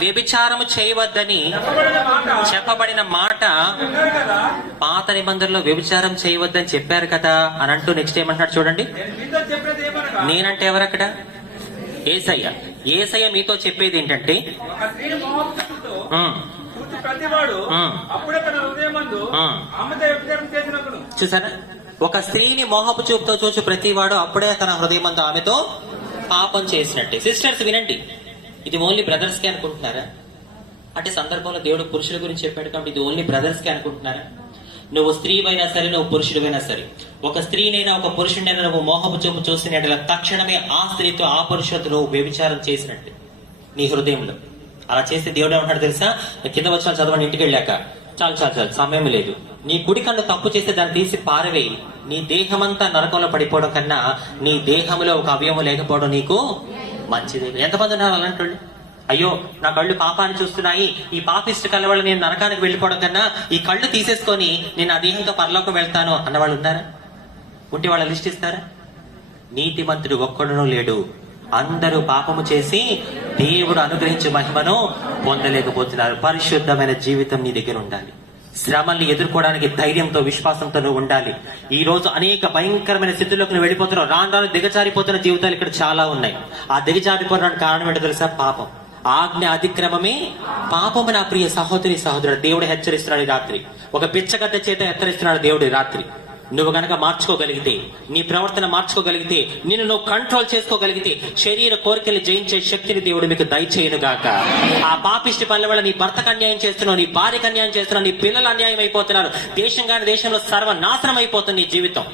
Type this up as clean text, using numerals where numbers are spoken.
వ్యభిచారము చేయవద్దని చెప్పబడిన మాట పాత నిబంధనలో వ్యభిచారం చేయవద్దని చెప్పారు కదా అని అంటూ నెక్స్ట్ ఏమంటున్నాడు చూడండి. నేనంటే ఎవరక్కడ? యేసయ్య. యేసయ్య మీతో చెప్పేది ఏంటంటే చూసారా, ఒక స్త్రీని మోహపు చూపుతో చూసి ప్రతివాడు అప్పుడే తన హృదయమందు ఆమెతో పాపం చేసినట్టే. సిస్టర్స్ వినండి, ఇది ఓన్లీ బ్రదర్స్ కి అనుకుంటున్నారా? అంటే సందర్భంలో దేవుడు పురుషుల గురించి చెప్పాడు కాబట్టి ఇది ఓన్లీ బ్రదర్స్ కి అనుకుంటున్నారా? నువ్వు స్త్రీవైనా సరే, నువ్వు పురుషుడివైనా సరే, ఒక స్త్రీనైనా ఒక పురుషుడైనా నువ్వు మోహపు చూపు చూసినట్ల తక్షణమే ఆ స్త్రీతో ఆ పురుషుడితో నువ్వు వ్యభిచారం చేసినట్టు నీ హృదయంలో. అలా చేస్తే దేవుడు ఏమంటాడు తెలుసా? కింద వచ్చిన చదవండి, ఇంటికి వెళ్ళాక చాలు చాలు చాలు సమయం లేదు, నీ కుడి కన్ను తప్పు చేస్తే దాన్ని తీసి పారవేయి. నీ దేహమంతా నరకంలో పడిపోవడం కన్నా నీ దేహంలో ఒక అవయవం లేకపోవడం నీకు మంచిది. ఎంతమంది ఉన్నారు అలాంటి? అయ్యో నా కళ్ళు పాపాన్ని చూస్తున్నాయి, ఈ పాపిష్టి కళ్ళ వల్ల నేను నరకానికి వెళ్ళిపోవడం కన్నా ఈ కళ్ళు తీసేసుకొని నేను ఆ దేహంతో పరలోకం వెళ్తాను అన్నవాళ్ళు ఉన్నారా? ఉంటే వాళ్ళ లిస్ట్ ఇస్తారా? నీతిమంతుడు ఒక్కడునూ లేడు, అందరూ పాపము చేసి దేవుడు అనుగ్రహించే మహిమను పొందలేకపోతున్నారు. పరిశుద్ధమైన జీవితం నీ దగ్గర ఉండాలి. శ్రమల్ని ఎదుర్కోవడానికి ధైర్యంతో విశ్వాసంతో నువ్వు ఉండాలి. ఈ రోజు అనేక భయంకరమైన స్థితిలోకి నువ్వు వెళ్ళిపోతున్నావు. రాను రాను దిగజారిపోతున్న జీవితాలు ఇక్కడ చాలా ఉన్నాయి. ఆ దిగజారిపోవడానికి కారణం ఏంటో తెలుసా? పాపం. ఆజ్ఞ అతిక్రమమే పాపము. నా ప్రియ సహోదరి సహోదరుడు, దేవుడు హెచ్చరిస్తున్నాడు ఈ రాత్రి. ఒక బిచ్చగడ్డ చేత హెచ్చరిస్తున్నాడు దేవుడు ఈ రాత్రి. నువ్వు గనక మార్చుకోగలిగితే, నీ ప్రవర్తన మార్చుకోగలిగితే, నిన్ను నువ్వు కంట్రోల్ చేసుకోగలిగితే, శరీర కోరికలు జయించే శక్తిని దేవుడు మీకు దయచేయను గాక. ఆ పాపిష్టి పనుల వల్ల నీ భర్తకు అన్యాయం చేస్తున్నావు, నీ భార్యకు అన్యాయం చేస్తున్నావు, నీ పిల్లలు అన్యాయం అయిపోతున్నారు, దేశంగాని దేశంలో సర్వనాశనం అయిపోతుంది నీ జీవితం.